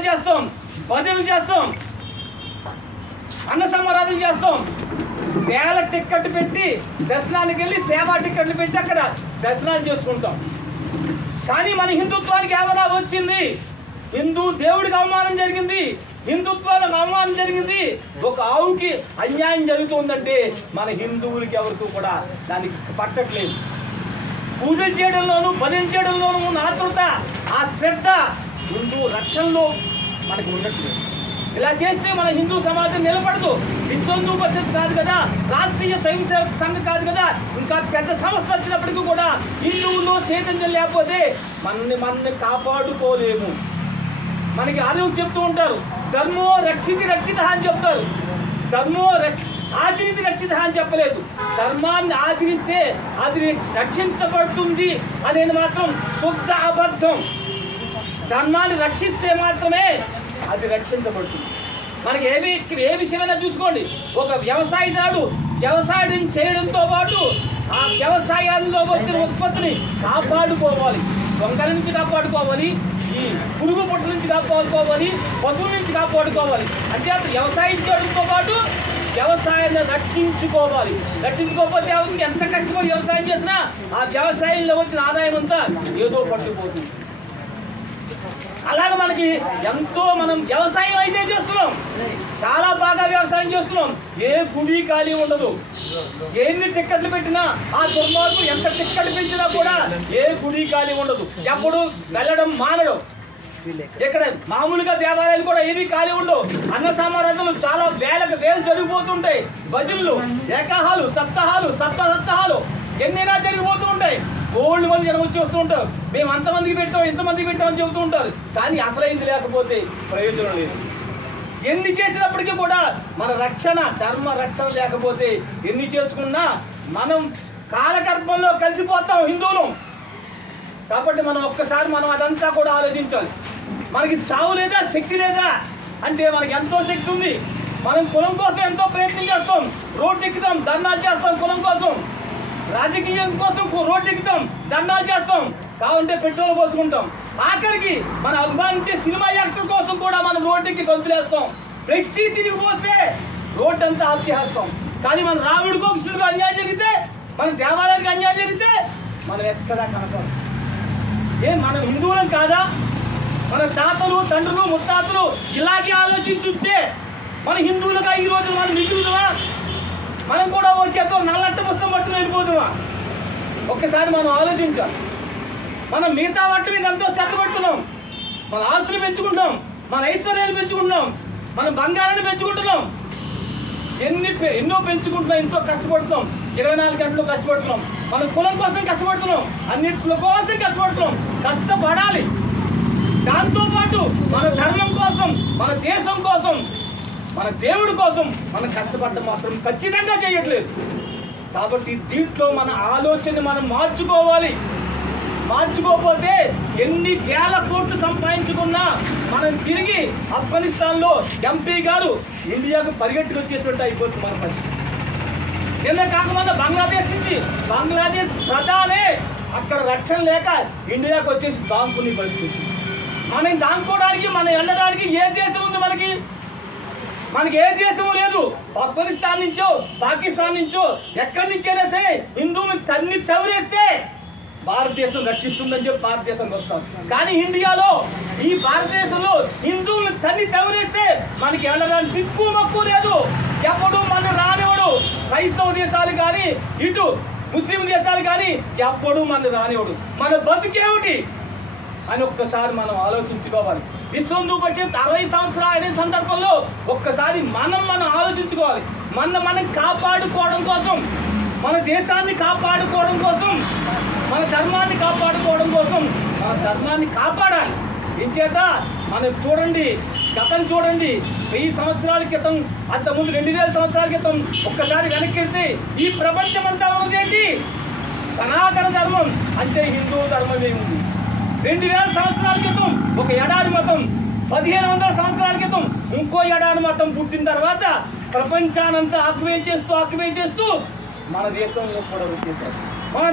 కార్యక్రమాలు చేస్తాం భజనలు చేస్తాం అన్న సమారాధన చేస్తాం. వేల టిక్కెట్ పెట్టి దర్శనానికి వెళ్ళి సేవా టిక్కెట్లు పెట్టి అక్కడ దర్శనాలు చేసుకుంటాం. కానీ మన హిందుత్వానికి ఏమైనా వచ్చింది? హిందూ దేవుడికి అవమానం జరిగింది. హిందుత్వానికి అవమానం జరిగింది. ఒక ఆవుకి అన్యాయం జరుగుతుందంటే మన హిందువులకి ఎవరికి కూడా దానికి పట్టట్లేదు. పూజలు చేయడంలోనూ భజన చేయడంలోనూ ఉన్న ఆతృత ఆ శ్రద్ధ హిందూ రక్షణలో మనకు ఉండట్లేదు ఇలా చేస్తే మన హిందూ సమాజం నిలబడదు. విశ్వ హిందూ పరిషత్ కాదు కదా. రాష్ట్రీయ స్వయం సేవక సంఘం కాదు కదా. ఇంకా పెద్ద సంస్థ వచ్చినప్పటికీ కూడా హిందువుల్లో చైతన్యం లేకపోతే మనల్ని మనల్ని కాపాడుకోలేము. మనకి ఆరోగ్యం చెప్తూ ఉంటారు ధర్మో రక్షితి రక్షిత అని చెప్తారు. ధర్మో రక్ష ఆచరితి రక్షిత అని చెప్పలేదు. ధర్మాన్ని ఆచరిస్తే అది రక్షించబడుతుంది అనేది మాత్రం శుద్ధ అబద్ధం. ధర్మాన్ని రక్షిస్తే మాత్రమే అది రక్షించబడుతుంది. మనకి ఏవి ఏ విషయమైనా చూసుకోండి. ఒక వ్యవసాయదారుడు వ్యవసాయం చేయడంతో పాటు ఆ వ్యవసాయాల్లో వచ్చిన ఉత్పత్తిని కాపాడుకోవాలి. దొంగల నుంచి కాపాడుకోవాలి. ఈ పురుగు పుట్ల నుంచి కాపాడుకోవాలి. పశువుల నుంచి కాపాడుకోవాలి. అంటే అతను వ్యవసాయం చేయడంతో పాటు వ్యవసాయాన్ని రక్షించుకోవాలి. రక్షించుకోకపోతే అవుతుంది ఎంత కష్టపడి వ్యవసాయం చేసినా ఆ వ్యవసాయంలో వచ్చిన ఆదాయం అంతా ఏదో పట్టుకుపోతుంది. అలాగే మనకి ఎంతో మనం వ్యవసాయం అయితే చేస్తున్నాం. చాలా బాగా వ్యవసాయం చేస్తున్నాం. ఏ గుడి ఖాళీ ఉండదు. ఎన్ని టిక్కెట్లు పెట్టినా ఆ దుర్మార్గు ఎంత టిక్కెట్ పెంచినా కూడా ఏ గుడి ఖాళీ ఉండదు. ఎప్పుడు వెళ్ళడం మానడం. ఇక్కడ మామూలుగా దేవాలయాలు కూడా ఏమీ ఖాళీ ఉండవు. అన్న సమారాధనలు చాలా వేలకు వేలు జరిగిపోతుంటాయి. భజనలు ఏకాహాలు సప్తాహాలు సప్త సప్తాహాలు ఎన్నైనా జరిగిపోతూ ఉంటాయి. గోల్డ్ మనీ జనం వచ్చి వస్తూ ఉంటారు. మేము అంతమందికి పెట్టాం ఇంతమందికి పెట్టామని చెబుతూ ఉంటారు. కానీ అసలైంది లేకపోతే ప్రయోజనం లేదు. ఎన్ని చేసినప్పటికీ కూడా మన రక్షణ ధర్మ రక్షణ లేకపోతే ఎన్ని చేసుకున్నా మనం కాలకర్పంలో కలిసిపోతాం హిందువులు. కాబట్టి మనం ఒక్కసారి మనం అదంతా కూడా ఆలోచించాలి. మనకి చావు లేదా శక్తి లేదా అంటే మనకి ఎంతో శక్తి ఉంది. మనం కులం కోసం ఎంతో ప్రయత్నం చేస్తాం. రోడ్డు ఎక్కుతాం ధర్నాలు చేస్తాం కులం కోసం. రాజకీయం కోసం కు- రోడ్డు ఎక్కుతాం దండాలు చేస్తాం కావాలంటే పెట్రోల్ పోసుకుంటాం. ఆఖరికి మన అభిమానించే సినిమా యాక్టర్ కోసం కూడా మనం రోడ్డుకి గొంతులేస్తాం. ఫ్లెక్సీ తిరిగి పోస్తే రోడ్డు అంతా ఆఫ్ చేస్తాం కానీ మన రాముడికో కృష్ణుడికి అన్యాయం జరిగితే మన దేవాలయానికి అన్యాయం జరిగితే మనం ఎక్కడా కనపడం ఏ మనం హిందువులం కాదా? మన తాతలు తండ్రులు ముత్తాతలు ఇలాగే ఆలోచించుంటే మన హిందువులుగా ఈరోజు మనం మిగులుతున్నా మనం కూడా ఓ చేతిలో నల్లట్ట పుస్తకం పట్టుకుని వెళ్ళిపోతున్నాం. ఒక్కసారి మనం ఆలోచించాం మనం మిగతా వాటి మీద ఎంతో శ్రద్ధ పెడుతున్నాం. మన ఆస్తులు పెంచుకుంటాం మన ఐశ్వర్యాలు పెంచుకుంటున్నాం. మన బంగారాన్ని పెంచుకుంటున్నాం. ఎన్ని పె- ఎన్నో పెంచుకుంటున్నాం ఎంతో కష్టపడుతున్నాం. ఇరవై నాలుగు గంటలు కష్టపడుతున్నాం. మన కులం కోసం కష్టపడుతున్నాం. అన్నింటి కోసం కష్టపడుతున్నాం. కష్టపడాలి. దాంతోపాటు మన ధర్మం కోసం మన దేశం కోసం మన దేవుడి కోసం మనం కష్టపడటం మాత్రం ఖచ్చితంగా చేయట్లేదు. కాబట్టి దీంట్లో మన ఆలోచన మనం మార్చుకోవాలి. మార్చుకోకపోతే ఎన్ని వేల కోట్లు సంపాదించుకున్నా మనం తిరిగి ఆఫ్ఘనిస్తాన్లో ఎంపీ గారు ఇండియాకు పరిగెట్టుకు వచ్చేసినట్టు అయిపోతుంది మన పరిస్థితి. నిన్న కాకుండా బంగ్లాదేశ్ నుంచి బంగ్లాదేశ్ ప్రధానే అక్కడ రక్షణ లేక ఇండియాకు వచ్చేసి దాంకునే పరిస్థితి. మనం దాంకోవడానికి మనం వెళ్ళడానికి ఏ దేశం ఉంది మనకి? మనకి ఏ దేశం లేదు. ఆఫ్ఘనిస్తాన్ నుంచో పాకిస్తాన్ నుంచో ఎక్కడి నుంచైనా సరే హిందువులు తన్ని తవరేస్తే భారతదేశం రక్షిస్తుందని చెప్పి భారతదేశంలో వస్తాం. కానీ ఇండియాలో ఈ భారతదేశంలో హిందువులు తన్ని తవరేస్తే మనకి వెళ్ళడానికి దిక్కు మక్కు లేదు. ఎప్పుడు మన రానివాడు క్రైస్తవ దేశాలు కానీ ఇటు ముస్లిం దేశాలు కానీ ఎప్పుడు మన రానివాడు మన బతుకేమిటి? అని ఒక్కసారి మనం ఆలోచించుకోవాలి. విశ్వం పరిషత్ అరవై సంవత్సరాలు అనే సందర్భంలో ఒక్కసారి మనం మనం ఆలోచించుకోవాలి. మన మనం కాపాడుకోవడం కోసం మన దేశాన్ని కాపాడుకోవడం కోసం మన ధర్మాన్ని కాపాడుకోవడం కోసం మన ధర్మాన్ని కాపాడాలి. ఇంచేత మనం చూడండి గతం చూడండి. వెయ్యి సంవత్సరాల క్రితం అంతకుముందు రెండు వేల సంవత్సరాల క్రితం ఒక్కసారి వెనక్కి వెళ్తే ఈ ప్రపంచం అంతా ఉన్నది ఏంటి సనాతన ధర్మం. అంటే హిందూ ధర్మమే ఉంది రెండు వేల సంవత్సరాల క్రితం ఒక ఎడారి మతం పదిహేను వందల సంవత్సరాల క్రితం ఇంకో ఎడారి మతం పుట్టిన తర్వాత ప్రపంచానంతా ఆక్యుపై చేస్తూ ఆక్యుపై చేస్తూ మన దేశంలో కూడా వచ్చేసారు. మన